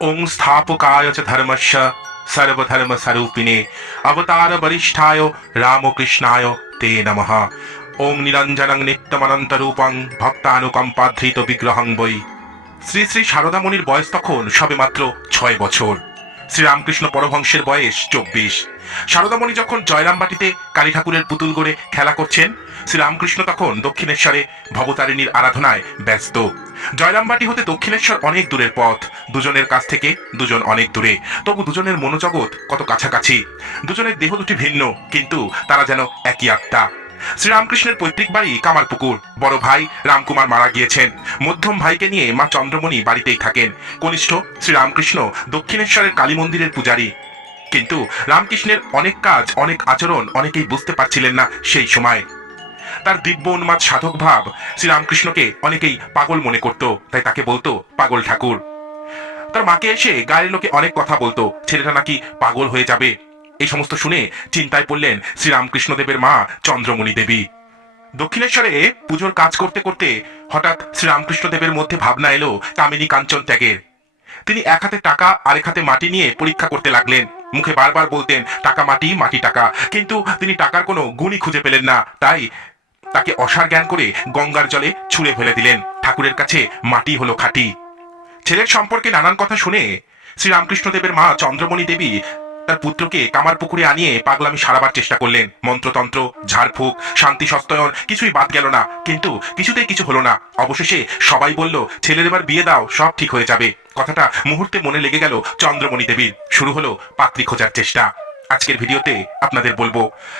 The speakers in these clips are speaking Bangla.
ওং স্থাপকায় চ ধর্মস্য সর্বধর্ম স্বরূপিণে অবতার বরিষ্ঠায় রামকৃষ্ণায় তে নমঃ ওং নিরঞ্জনং নিত্যমনন্ত রূপং ভক্তানুকম্পাধৃত বিগ্রহং বৈ শ্রী শ্রী সারদামণির বয়স তখন সবেমাত্র ছয় বছর। শ্রীরামকৃষ্ণ পরভংশের বয়স চব্বিশ। সারদামণি যখন জয়রামবাটিতে কালী ঠাকুরের পুতুল গড়ে খেলা করছেন শ্রীরামকৃষ্ণ তখন দক্ষিণেশ্বরে ভবতারিণীর আরাধনায় ব্যস্ত। জয়রামবাটি হতে দক্ষিণেশ্বর অনেক দূরের পথ। দুজনের কাছ থেকে দুজন অনেক দূরে। তবু দুজনের মনোজগৎ কত কাছাকাছি। দুজনের দেহ দুটি ভিন্ন, কিন্তু তারা যেন একই আত্মা। শ্রীরামকৃষ্ণের পৈতৃক বাড়ি কামারপুকুর। বড় ভাই রামকুমার মারা গিয়েছেন। মধ্যম ভাইকে নিয়ে মা চন্দ্রমণি বাড়িতেই থাকেন। কনিষ্ঠ শ্রীরামকৃষ্ণ দক্ষিণেশ্বরের কালী মন্দিরের পূজারী। কিন্তু রামকৃষ্ণের অনেক কাজ, অনেক আচরণ অনেকেই বুঝতে পারছিলেন না সেই সময়। তার দিব্য উন্মাদ সাধক ভাব শ্রীরামকৃষ্ণকে অনেকেই পাগল মনে করত, তাই তাকে বলতো, পাগল ঠাকুর। তার মাকে এসে গায়ের লোকে অনেক কথা বলতো, ছেলেটা নাকি পাগল হয়ে যাবে? এই সমস্ত শুনে চিন্তায় পড়লেন শ্রীরামকৃষ্ণদেবের মা চন্দ্রমণি দেবী। দক্ষিণেশ্বরে পুজোর কাজ করতে করতে হঠাৎ শ্রীরামকৃষ্ণদেবের মধ্যে ভাবনা এলো কামিনী কাঞ্চন ত্যাগের। তিনি এক হাতে টাকা, আরেক হাতে মাটি নিয়ে পরীক্ষা করতে লাগলেন। মুখে বারবার বলতেন, টাকা মাটি মাটি টাকা। কিন্তু তিনি টাকার কোনো গুণই খুঁজে পেলেন না। তাই তাকে অসার জ্ঞান করে গঙ্গার জলে ছুঁড়ে ফেলে দিলেন। ঠাকুরের কাছে মাটি হলো খাঁটি। ছেলের সম্পর্কে নানান কথা শুনে শ্রীরামকৃষ্ণদেবের মা চন্দ্রমণি দেবী তার পুত্রকে কামার পুকুরে আনিয়ে পাগলামি সারাবার চেষ্টা করলেন। মন্ত্রতন্ত্র, ঝাড়ফুঁক শান্তি সস্তয়ন কিছুই বাদ গেল না, কিন্তু কিছুতেই কিছু হলো না। অবশেষে সবাই বলল, ছেলের এবার বিয়ে দাও, সব ঠিক হয়ে যাবে। কথাটা মুহূর্তে মনে লেগে গেল চন্দ্রমণি দেবীর। শুরু হলো পাত্রী খোঁজার চেষ্টা। আজকের ভিডিওতে আপনাদের বলব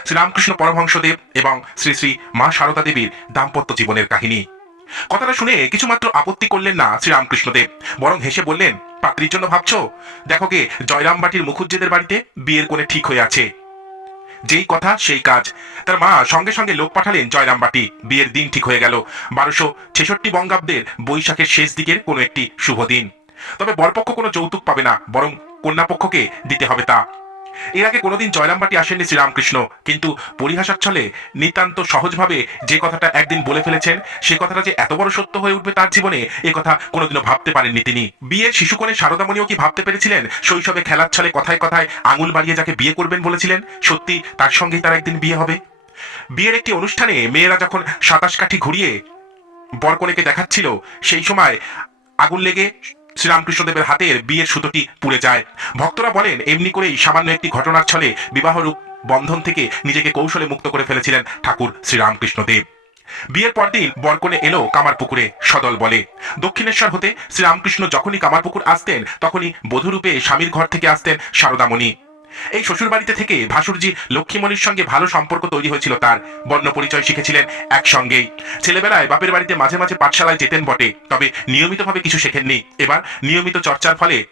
শ্রীরামকৃষ্ণ পরমহংসদেব এবং শ্রী শ্রী মা সারদা দেবীর দাম্পত্য জীবনের কাহিনী। কথাটা শুনে কিছুমাত্র আপত্তি করলেন না শ্রীরামকৃষ্ণদেব, বরং হেসে বললেন, পাত্রীর জন্য ভাবছ? দেখো গে, জয়রামবাটির মুখুজ্জেদের বাড়িতে বিয়ের কোণে ঠিক হয়ে আছে। যেই কথা, সেই কাজ। তার মা সঙ্গে সঙ্গে লোক পাঠালেন জয়রামবাটি, বিয়ের দিন ঠিক হয়ে গেল। বারোশো ছেষট্টি বঙ্গাব্দের বৈশাখের শেষ দিকের কোনো একটি শুভ দিন। তবে বরপক্ষ কোনো যৌতুক পাবে না, বরং কন্যাপক্ষকে দিতে হবে তা। এর আগে কোনোদিন জয়রামবাটি আসেননি শ্রীরামকৃষ্ণ, কিন্তু পরিহাসার ছলে নিতান্ত সহজভাবে যে কথাটা একদিন বলে ফেলেছেন, সে কথাটা যে এত বড় সত্য হয়ে উঠবে তার জীবনে, এ কথা কোনোদিনও ভাবতে পারেননি তিনি। বিয়ের শিশুকোণে শারদামণিও কি ভাবতে পেরেছিলেন? শৈশবে খেলার ছলে কথায় কথায় আঙুল বাড়িয়ে যাকে বিয়ে করবেন বলেছিলেন, সত্যি তার সঙ্গেই তার একদিন বিয়ে হবে? বিয়ের একটি অনুষ্ঠানে মেয়েরা যখন সাতাশ কাঠি ঘুরিয়ে বরকনেকে দেখাচ্ছিল, সেই সময় আগুন লেগে শ্রীরামকৃষ্ণদেবের হাতের বিয়ের সুতোটি পুড়ে যায়। ভক্তরা বলেন, এমনি করেই সামান্য একটি ঘটনার ছলে বিবাহরূপ বন্ধন থেকে নিজেকে কৌশলে মুক্ত করে ফেলেছিলেন ঠাকুর শ্রীরামকৃষ্ণদেব। বিয়ের পরদিন বরকনে এলো কামারপুকুরে, সদল বলে। দক্ষিণেশ্বর হতে শ্রীরামকৃষ্ণ যখনই কামারপুকুর আসতেন, তখনই বধুরূপে স্বামীর ঘর থেকে আসতেন শারদামণি। এই শ্বশুর বাড়িতে থেকে ভাসুরজি লক্ষ্মীমণির সঙ্গে ভালো সম্পর্ক তৈরি হয়েছিল তার। বর্ণ পরিচয় শিখেছিলেন একসঙ্গেই। ছেলেবেলায় বাপের বাড়িতে মাঝে মাঝে পাঠশালায় যেতেন বটে, তবে নিয়মিতভাবে কিছু শেখেননি। এবার নিয়মিত চর্চার ফলে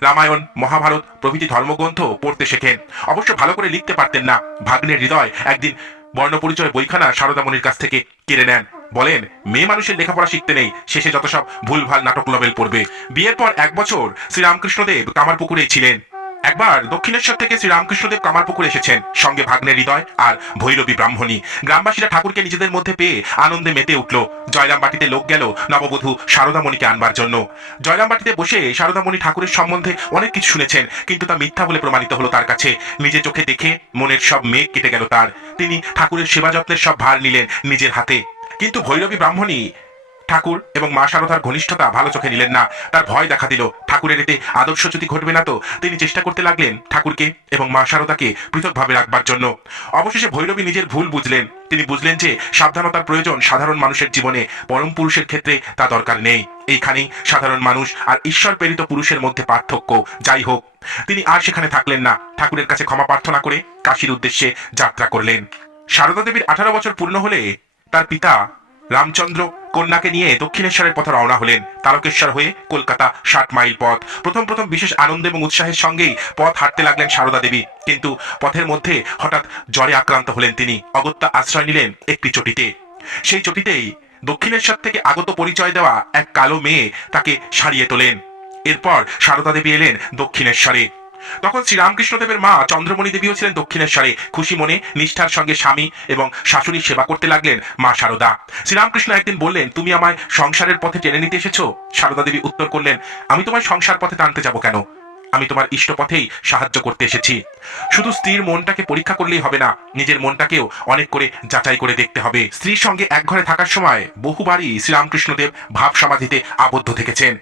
রামায়ণ, মহাভারত প্রভৃতি ধর্মগ্রন্থ পড়তে শেখেন। অবশ্য ভালো করে লিখতে পারতেন না। ভাগ্নের হৃদয় একদিন বর্ণ পরিচয় বইখানা সারদামণির কাছ থেকে কেড়ে নেন। বলেন, মেয়ে মানুষের লেখাপড়া শিখতে নেই, শেষে যত সব ভুলভাল নাটক নভেল পড়বে। বিয়ের পর এক বছর শ্রীরামকৃষ্ণদেব কামারপুকুরে ছিলেন। একবার দক্ষিণেশ্বর থেকে শ্রীরামকৃষ্ণদেব কামারপুকুর এসেছেন। সঙ্গে ভাগ্নের হৃদয় আর ভৈরবী ব্রাহ্মণী। গ্রামবাসীরা ঠাকুরকে নিজেদের মধ্যে পেয়ে আনন্দে মেতে উঠল। জয়রামবাটিতে লোক গেল নববধূ শারদামণিকে আনবার জন্য। জয়রামবাটিতে বসে শারদামণি ঠাকুরের সম্বন্ধে অনেক কিছু শুনেছেন, কিন্তু তা মিথ্যা বলে প্রমাণিত হলো তার কাছে। নিজে চোখে দেখে মনের সব মেঘ কেটে গেল তার। তিনি ঠাকুরের সেবা যত্নের সব ভার নিলেন নিজের হাতে। কিন্তু ভৈরবী ব্রাহ্মণী ঠাকুর এবং মা শারদার ঘনিষ্ঠতা ভালো চোখে নিলেন না। তার ভয় দেখা দিল। ঠাকুরের এতে আদর্শচ্যুতি ঘটবে না তো? তিনি চেষ্টা করতে লাগলেন ঠাকুরকে এবং মা শারদাকে পৃথকভাবে রাখবার জন্য। অবশেষে ভৈরবী নিজের ভুল বুঝলেন। তিনি বুঝলেন যে সাবধানতার প্রয়োজন সাধারণ মানুষের জীবনে। পরম পুরুষের ক্ষেত্রে তা দরকার নেই। এইখানেই সাধারণ মানুষ আর ঈশ্বর প্রেরিত পুরুষের মধ্যে পার্থক্য। যাই হোক, তিনি আর সেখানে থাকলেন না। ঠাকুরের কাছে ক্ষমা প্রার্থনা করে কাশীর উদ্দেশ্যে যাত্রা করলেন। সারদা দেবীর আঠারো বছর পূর্ণ হলে তার পিতা রামচন্দ্র কন্যাকে নিয়ে দক্ষিণেশ্বরের পথে রওনা হলেন তারকেশ্বর হয়ে কলকাতা ষাট মাইল পথ। প্রথম প্রথম বিশেষ আনন্দ এবং উৎসাহের সঙ্গেই পথ হাঁটতে লাগলেন সারদা দেবী। কিন্তু পথের মধ্যে হঠাৎ জ্বরে আক্রান্ত হলেন তিনি। অগত্যা আশ্রয় নিলেন একটি চটিতে। সেই চটিতেই দক্ষিণেশ্বর থেকে আগত পরিচয় দেওয়া এক কালো মেয়ে তাকে সারিয়ে তোলেন। এরপর সারদা দেবী এলেন দক্ষিণেশ্বরে। তখন শ্রীরামকৃষ্ণদেবের মা চন্দ্রমণি দেবীও ছিলেন দক্ষিণেশ্বরে। খুশি মনে নিষ্ঠার সঙ্গে স্বামী এবং শাশুড়ির সেবা করতে লাগলেন মা সারদা। শ্রীরামকৃষ্ণ একদিন বললেন, তুমি আমায় সংসারের পথে টেনে নিতে এসেছ? সারদা দেবী উত্তর করলেন, আমি তোমায় সংসার পথে টানতে যাব কেন? আমি তোমার ইষ্টপথেই সাহায্য করতে এসেছি। শুধু স্ত্রীর মনটাকে পরীক্ষা করলেই হবে না, নিজের মনটাকেও অনেক করে যাচাই করে দেখতে হবে। স্ত্রীর সঙ্গে এক ঘরে থাকার সময় বহুবারই শ্রীরামকৃষ্ণদেব ভাব সমাধিতে আবদ্ধ থেকেছেন।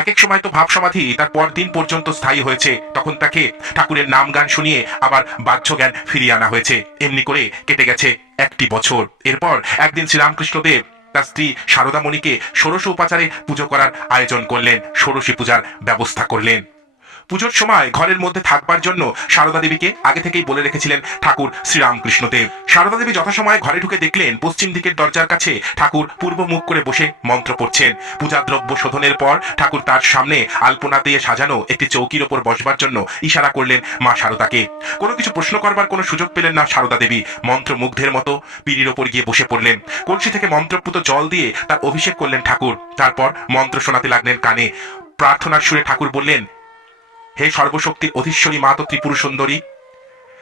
এক এক সময় তো ভাব সমাধি তার পরদিন পর্যন্ত স্থায়ী হয়েছে। তখন তাকে ঠাকুরের নাম গান শুনিয়ে আবার বাহ্য জ্ঞান ফিরিয়ে আনা হয়েছে। এমনি করে কেটে গেছে একটি বছর। এরপর একদিন শ্রীরামকৃষ্ণদেব তার স্ত্রী শারদামণিকে ষোড়শ উপাচারে পুজো করার আয়োজন করলেন। ষোড়শী পূজার ব্যবস্থা করলেন। পুজোর সময় ঘরের মধ্যে থাকবার জন্য সারদা দেবীকে আগে থেকেই বলে রেখেছিলেন ঠাকুর শ্রীরামকৃষ্ণদেব। সারদা দেবী যথাসময়ে ঘরে ঢুকে দেখলেন পশ্চিম দিকের দরজার কাছে ঠাকুর পূর্ব মুখ করে বসে মন্ত্র পড়ছেন। পূজা দ্রব্য শোধনের পর ঠাকুর তার সামনে আলপনা দিয়ে সাজানো একটি চৌকির ওপর বসবার জন্য ইশারা করলেন মা সারদাকে। কোনো কিছু প্রশ্ন করবার কোনো সুযোগ পেলেন না সারদা দেবী। মন্ত্রমুগ্ধের মতো পিড়ির ওপর গিয়ে বসে পড়লেন। কলসি থেকে মন্ত্রপুত জল দিয়ে তার অভিষেক করলেন ঠাকুর। তারপর মন্ত্র শোনাতে লাগলেন কানে। প্রার্থনার সুরে ঠাকুর বললেন হে সর্বশক্তি অধীশ্বরী মা তো ত্রিপুর সুন্দরী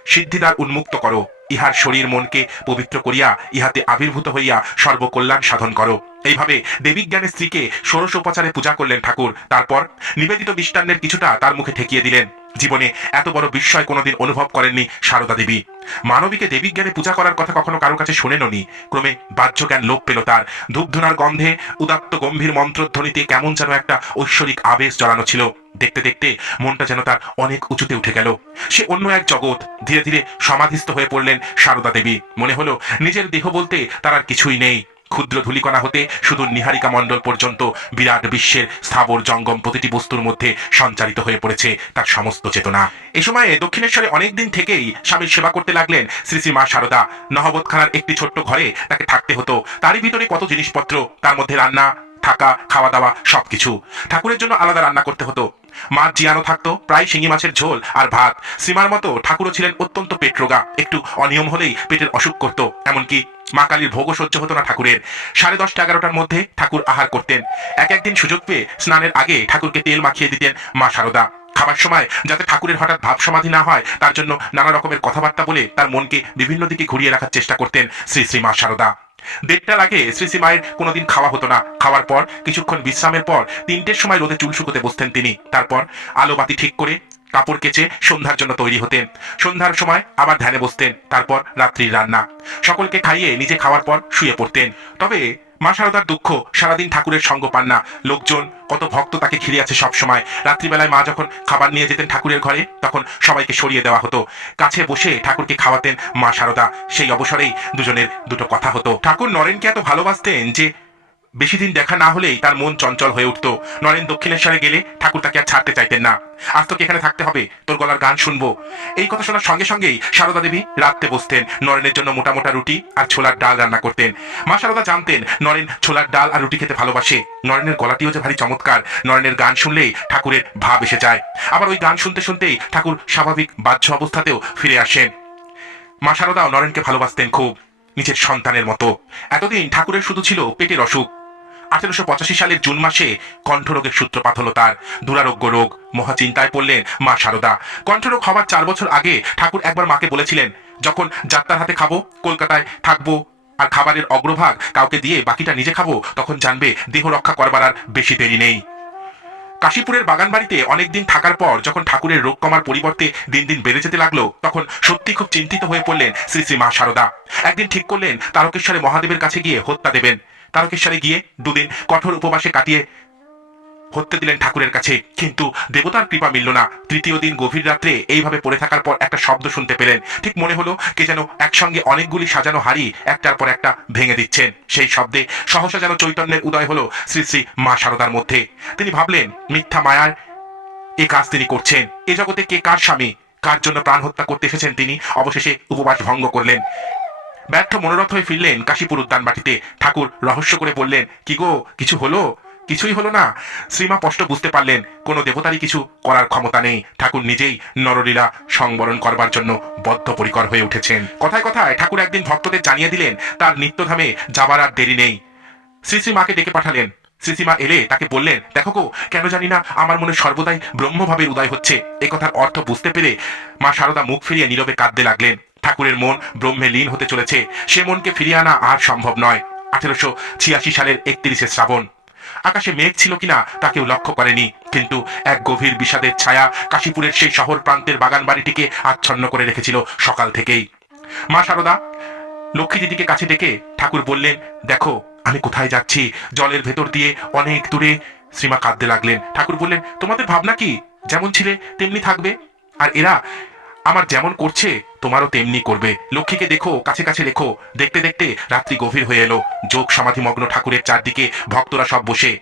সিদ্ধিদার উন্মুক্ত করো, ইহার শরীর মনকে পবিত্র করিয়া ইহাতে আবির্ভূত হইয়া সর্বকল্যাণ সাধন করো। এইভাবে দেবীজ্ঞানের স্ত্রীকে ষোড়শ উপচারে পূজা করলেন ঠাকুর, তারপর নিবেদিত মিষ্টান্নের কিছুটা তার মুখে ঠেকিয়ে দিলেন। জীবনে এত বড় বিস্ময় কোনোদিন অনুভব করেননি সারদা দেবী। মানবীকে দেবীজ্ঞানে পূজা করার কথা কখনো কারও কাছে শোনেননি। ক্রমে বাহ্য জ্ঞান লোপ পেল তার। ধূপধুনার গন্ধে উদাত্ত গম্ভীর মন্ত্রধ্বনিতে কেমন যেন একটা ঐশ্বরিক আবেশ জড়ানো ছিল। দেখতে দেখতে মনটা যেন তার অনেক উঁচুতে উঠে গেল। সে অন্য এক জগৎ। ধীরে ধীরে সমাধিস্থ হয়ে পড়লেন সারদা দেবী। মনে হলো নিজের দেহ বলতে তার আর কিছুই নেই। ক্ষুদ্র ধূলিকণা হতে শুধু নিহারিকা মণ্ডল পর্যন্ত বিরাট বিশ্বের স্থাবর জঙ্গম প্রতিটি বস্তুর মধ্যে সঞ্চারিত হয়ে পড়েছে তার সমস্ত চেতনা। এই সময়ে দক্ষিণেশ্বরে অনেকদিন থেকেই স্বামীর সেবা করতে লাগলেন শ্রী শ্রী মা শারদা নহবতখানার একটি ছোট্ট ঘরে তাকে থাকতে হতো। তারই ভিতরে কত জিনিসপত্র, তার মধ্যে রান্না, থাকা খাওয়া দাওয়া সবকিছু। ঠাকুরের জন্য আলাদা রান্না করতে হতো। মাছ, জিয়ানো থাকতো, প্রায় শিঙি মাছের ঝোল আর ভাত। শ্রীমার মতো ঠাকুরও ছিলেন অত্যন্ত পেট রোগা একটু অনিয়ম হলেই পেটের অসুখ করতো, এমনকি মা কালীর ভোগও সহ্য হতো না ঠাকুরের। সাড়ে দশটা এগারোটার মধ্যে ঠাকুর আহার করতেন। এক একদিন সুযোগ পেয়ে স্নানের আগে ঠাকুরকে তেল মাখিয়ে দিতেন মা শারদা খাবার সময় যাতে ঠাকুরের হঠাৎ ভাব সমাধি না হয়, তার জন্য নানা রকমের কথাবার্তা বলে তার মনকে বিভিন্ন দিকে ঘুরিয়ে রাখার চেষ্টা করতেন শ্রী শ্রী মা শারদা দেড়টার আগে শ্রী শ্রী মায়ের কোনোদিন খাওয়া হতো না। খাওয়ার পর, কিছুক্ষণ বিশ্রামের পর তিনটের সময় রোদে চুল শুকোতে বসতেন তিনি। তারপর আলো বাতি ঠিক করে কাপড় কেচে সন্ধ্যার জন্য তৈরি হতেন। সন্ধ্যার সময় আবার ধ্যানে বসতেন, তারপর রাত্রির রান্না। সকলকে খাইয়ে নিজে খাওয়ার পর শুয়ে পড়তেন। তবে মা শারদার দুঃখ, সারাদিন ঠাকুরের সঙ্গ পান না। লোকজন, কত ভক্ত তাকে ঘিরে আছে সব সময়। রাত্রিবেলায় মা যখন খাবার নিয়ে যেতেন ঠাকুরের ঘরে, তখন সবাইকে সরিয়ে দেওয়া হতো। কাছে বসে ঠাকুরকে খাওয়াতেন মা শারদা সেই অবসরেই দুজনের দুটো কথা হতো। ঠাকুর নরেনকে এত ভালোবাসতেন যে বেশি দিন দেখা না হলেই তার মন চঞ্চল হয়ে উঠতো। নরেন দক্ষিণেশ্বরে গেলে ঠাকুর তাকে আর ছাড়তে চাইতেন না। আজ তোকে এখানে থাকতে হবে, তোর গলার গান শুনব। এই কথা শোনার সঙ্গে সঙ্গেই সারদা দেবী রাত্রে বসতেন, নরেনের জন্য মোটা মোটা রুটি আর ছোলার ডাল রান্না করতেন। মা সারদা জানতেন, নরেন ছোলার ডাল আর রুটি খেতে ভালোবাসে। নরেনের গলাটিও যে ভারী চমৎকার, নরেনের গান শুনলেই ঠাকুরের ভাব এসে যায়। আবার ওই গান শুনতে শুনতেই ঠাকুর স্বাভাবিক বাহ্য অবস্থাতেও ফিরে আসেন। মা শারদাও নরেনকে ভালোবাসতেন খুব, নিজের সন্তানের মতো। এতদিন ঠাকুরের শুধু ছিল পেটের অসুখ। আঠেরোশো পঁচাশি সালের জুন মাসে কণ্ঠরোগের সূত্রপাত হলো তার। দুরারোগ্য রোগ মহা চিন্তায় পড়লেন মা শারদা কণ্ঠরোগ হওয়ার চার বছর আগে ঠাকুর একবার মাকে বলেছিলেন, যখন যাত্রার হাতে খাব, কলকাতায় থাকব আর খাবারের অগ্রভাগ কাউকে দিয়ে বাকিটা নিজে খাব, তখন জানবে দেহ রক্ষা করবার আর বেশি দেরি নেই। কাশীপুরের বাগান বাড়িতে অনেকদিন থাকার পর যখন ঠাকুরের রোগ কমার পরিবর্তে দিন দিন বেড়ে যেতে লাগল, তখন সত্যি খুব চিন্তিত হয়ে পড়লেন শ্রী শ্রী মা শারদা একদিন ঠিক করলেন তারকেশ্বরে মহাদেবের কাছে গিয়ে হত্যা দেবেন। তারকেশ্বরে গিয়ে দুদিন কঠোর উপবাসে কাটিয়ে হত্যা দিলেন ঠাকুরের কাছে। কিন্তু দেবতার কৃপা মিলল না। তৃতীয় দিন গভীর রাত্রে এইভাবে পড়ে থাকার পর একটা শব্দ শুনতে পেলেন। ঠিক মনে হলো কে যেন একসঙ্গে অনেকগুলি সাজানো হাড়ি একটার পর একটা ভেঙে দিচ্ছেন। সেই শব্দে সহসা যেন চৈতন্যের উদয় হলো শ্রী শ্রী মা শারদার মধ্যে। তিনি ভাবলেন, মিথ্যা মায়ার এ কাজ তিনি করছেন। এ জগতে কে কার স্বামী? কার জন্য প্রাণ হত্যা করতে এসেছেন তিনি? অবশেষে উপবাস ভঙ্গ করলেন। ব্যর্থ মনোরথ হয়ে ফিরলেন কাশীপুর উদ্যান বাটিতে ঠাকুর রহস্য করে বললেন, কি গো, কিছু হলো? কিছুই হলো না। শ্রীমা স্পষ্ট বুঝতে পারলেন, কোনো দেবতারই কিছু করার ক্ষমতা নেই। ঠাকুর নিজেই নরলীলা সংবরণ করবার জন্য বদ্ধপরিকর হয়ে উঠেছেন। কথায় কথায় ঠাকুর একদিন ভক্তদের জানিয়ে দিলেন, তার নিত্যধামে যাবার আর দেরি নেই। শ্রী শ্রী মাকে ডেকে পাঠালেন। শ্রীসীমা এলে তাকে বললেন, দেখো গো, কেন জানি না আমার মনে সর্বদাই ব্রহ্মভাবের উদয় হচ্ছে। এ কথার অর্থ বুঝতে পেরে মা সারদা মুখ ফিরিয়ে নীরবে কাঁদতে লাগলেন। ঠাকুরের মন ব্রহ্মে লীন হতে চলেছে। সে মনকে ফিরিয়ে আনা আর সম্ভব নয়। আঠেরোশো ছিয়াশি সালের একত্রিশে শ্রাবণ। আকাশে মেঘ ছিল কিনা তা কেউ লক্ষ্য করেনি, কিন্তু এক গভীর বিষাদের ছায়া কাশীপুরের সেই শহর প্রান্তের বাগান বাড়িটিকে আচ্ছন্ন করে রেখেছিল সকাল থেকেই। মা শারদা লক্ষ্মী দিদিকে কাছে ডেকে ঠাকুর বললেন, দেখো, আমি কোথায় যাচ্ছি? জলের ভেতর দিয়ে অনেক দূরে শ্রীমা কাঁদতে লাগলেন। ঠাকুর বললেন, তোমাদের ভাবনা কি? যেমন ছিলে, তেমনি থাকবে। আর এরা আমার যেমন করছে, তোমারও তেমনি করবে। লক্ষ্মীকে দেখো, কাছে কাছে রেখো। দেখতে দেখতে রাত্রি গভীর হয়ে এলো। যোগ সমাধিমগ্ন ঠাকুরের চারদিকে ভক্তরা সব বসে।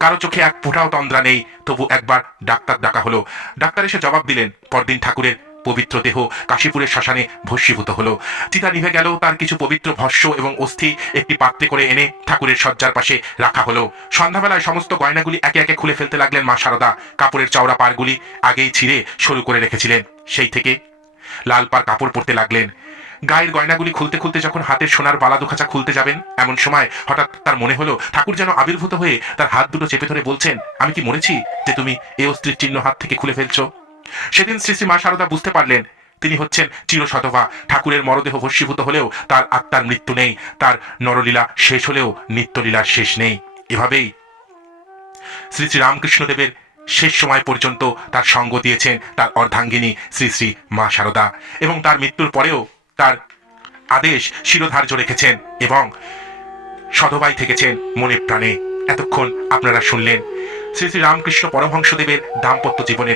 কারও চোখে এক ফোঁটাও তন্দ্রা নেই। তবু একবার ডাক্তার ডাকা হলো। ডাক্তার এসে জবাব দিলেন, পরদিন ঠাকুরের পবিত্র দেহ কাশীপুরের শ্মশানে ভস্মীভূত হলো। চিতা নিভে গেল, তার কিছু পবিত্র ভস্য এবং অস্থি একটি পাত্রে করে এনে ঠাকুরের শয্যার পাশে রাখা হলো। সন্ধ্যাবেলায় সমস্ত গয়নাগুলি একে একে খুলে ফেলতে লাগলেন মা শারদা কাপড়ের চওড়া পাড়গুলি আগেই ছিঁড়ে শুরু করে রেখেছিলেন। সেই থেকে। লাল পার কাপড় পরতে লাগলেন। গায়ের গয়নাগুলি খুলতে খুলতে যখন হাতের সোনার বালা দুখাচা খুলতে যাবেন, এমন সময় হঠাৎ তার মনে হলো, ঠাকুর যেন আবির্ভূত হয়ে তার হাত দুটো চেপে ধরে বলছেন, আমি কি মরেছি যে তুমি এই অস্ত্রীর চিহ্ন হাত থেকে খুলে ফেলছো? সেদিন শ্রী শ্রী মা শারদা বুঝতে পারলেন, তিনি হচ্ছেন চিরশতভা ঠাকুরের মরদেহ ভস্মীভূত হলেও তার আত্মার মৃত্যু নেই, তার নরলীলা শেষ হলেও নিত্যলীলার শেষ নেই। এভাবেই শ্রী শ্রী রামকৃষ্ণদেবের শেষ সময় পর্যন্ত তার সঙ্গ দিয়েছেন তার অর্ধাঙ্গিনী শ্রী শ্রী মা শারদা এবং তার মৃত্যুর পরেও তার আদেশ শিরোধার্য রেখেছেন এবং সধবাই থেকেছেন মনে প্রাণে। এতক্ষণ আপনারা শুনলেন শ্রী শ্রী রামকৃষ্ণ পরমহংসদেবের দাম্পত্য জীবনের